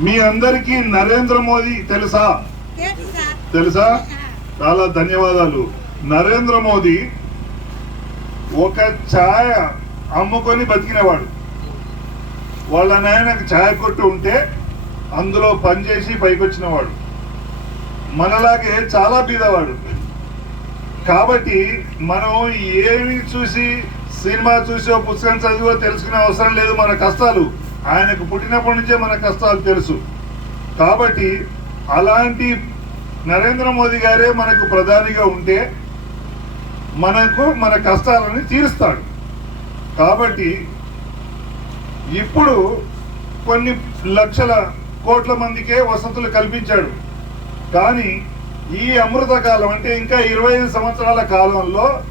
మీ అందరికీ నరేంద్ర మోదీ తెలుసా? తెలుసా? చాలా ధన్యవాదాలు. నరేంద్ర మోదీ ఒక ఛాయ అమ్ముకొని బతికినవాడు. వాళ్ళ నాయనకు ఛాయ కొట్టు ఉంటే అందులో పనిచేసి పైకొచ్చినవాడు. మనలాగే చాలా బీదవాడు. కాబట్టి మనం ఏమి చూసి సినిమా చూసో పుస్తకం చదివో తెలుసుకునే అవసరం లేదు మన కష్టాలు. ఆయనకు పుట్టినప్పటి నుంచే మన కష్టాలు తెలుసు. కాబట్టి అలాంటి నరేంద్ర మోదీ గారే మనకు ప్రధానిగా ఉంటే మనకు మన కష్టాలని తీరుస్తాడు. కాబట్టి ఇప్పుడు కొన్ని లక్షల కోట్ల మందికే వసతులు కల్పించాడు. కానీ ఈ అమృత కాలం అంటే ఇంకా ఇరవై ఐదు సంవత్సరాల కాలంలో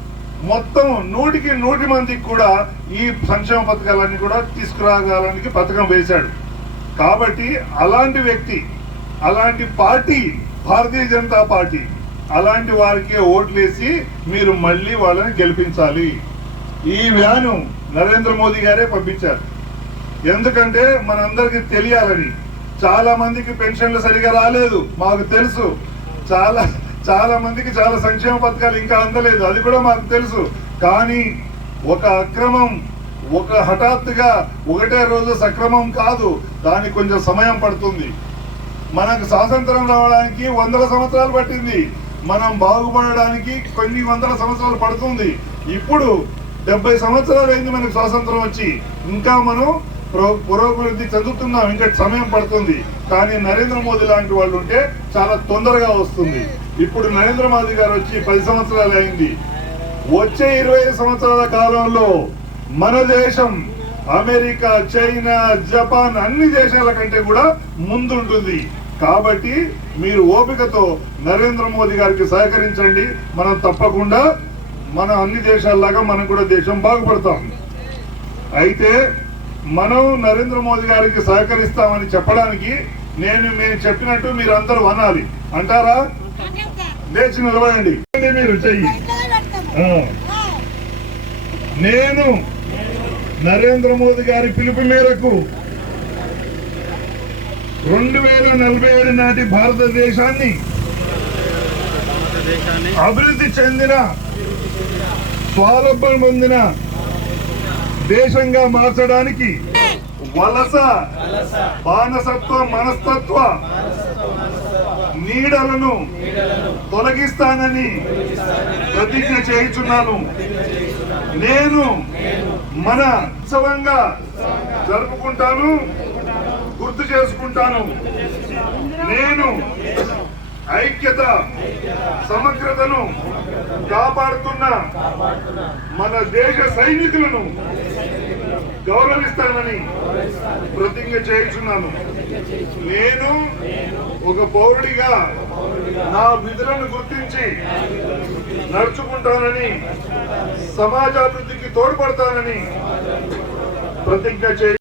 మొత్తం నూటికి నూటి మందికి కూడా ఈ సంక్షేమ పథకాలన్నీ కూడా తీసుకురాగలడానికి పథకం వేశాడు. కాబట్టి అలాంటి వ్యక్తి అలాంటి పార్టీ భారతీయ జనతా పార్టీ అలాంటి వారికి ఓట్లేసి మీరు మళ్ళీ వాళ్ళని గెలిపించాలి. ఈ వ్యాను నరేంద్ర మోదీ గారే పంపించారు. ఎందుకంటే మనందరికి తెలియాలని చాలా మందికి పెన్షన్లు సరిగా రాలేదు మాకు తెలుసు. చాలా చాలా మందికి చాలా సంక్షేమ పథకాలు ఇంకా అందలేదు. అది కూడా మాకు తెలుసు. కానీ ఒక అక్రమం ఒక హఠాత్తుగా ఒకటే రోజు సక్రమం కాదు. దానికి కొంచెం సమయం పడుతుంది. మనకు స్వాతంత్రం రావడానికి వందల సంవత్సరాలు పట్టింది. మనం బాగుపడడానికి కొన్ని వందల సంవత్సరాలు పడుతుంది. ఇప్పుడు డెబ్బై సంవత్సరాలు అయింది మనకు స్వాతంత్రం వచ్చి. ఇంకా మనం పురో- పురోభివృద్ధి చెందుతున్నాం. ఇంకా సమయం పడుతుంది. కానీ నరేంద్ర మోదీ లాంటి వాళ్ళు ఉంటే చాలా తొందరగా వస్తుంది. ఇప్పుడు నరేంద్ర మోదీ గారు వచ్చి పది సంవత్సరాలు అయింది. వచ్చే ఇరవై ఐదు సంవత్సరాల కాలంలో మన దేశం అమెరికా చైనా జపాన్ అన్ని దేశాల కంటే కూడా ముందుంటుంది. కాబట్టి మీరు ఓపికతో నరేంద్ర మోదీ గారికి సహకరించండి. మనం తప్పకుండా మన అన్ని దేశాల్లాగా మనం కూడా దేశం బాగుపడతాం. అయితే మనం నరేంద్ర మోదీ గారికి సహకరిస్తామని చెప్పడానికి నేను మేము చెప్పినట్టు మీరు అందరూ అనాలి. అంటారా? లేచి నిలబడండి. మీరు చెయ్యి? నేను నరేంద్ర మోదీ గారి పిలుపు మేరకు రెండు వేల నలభై ఏడు నాటి భారతదేశాన్ని భారతదేశాన్ని అభివృద్ధి చెందిన స్వావలంబన పొందిన దేశంగా మార్చడానికి వలస బానసత్వ మనస్తత్వ నీడలను తొలగిస్తానని ప్రతిజ్ఞ చేయించున్నాను. నేను మన ఉత్సవంగా జరుపుకుంటాను గుర్తు చేసుకుంటాను. నేను ఐక్యత సమగ్రతను కాపాడుతున్న మన దేశ సైనికులను గౌరవిస్తానని ప్రతిజ్ఞ చేయించున్నాను. నేను ఒక పౌరుడిగా నా విధులను గుర్తించి నడుచుకుంటానని సమాజాభివృద్ధికి తోడ్పడతానని ప్రతిజ్ఞ చేయ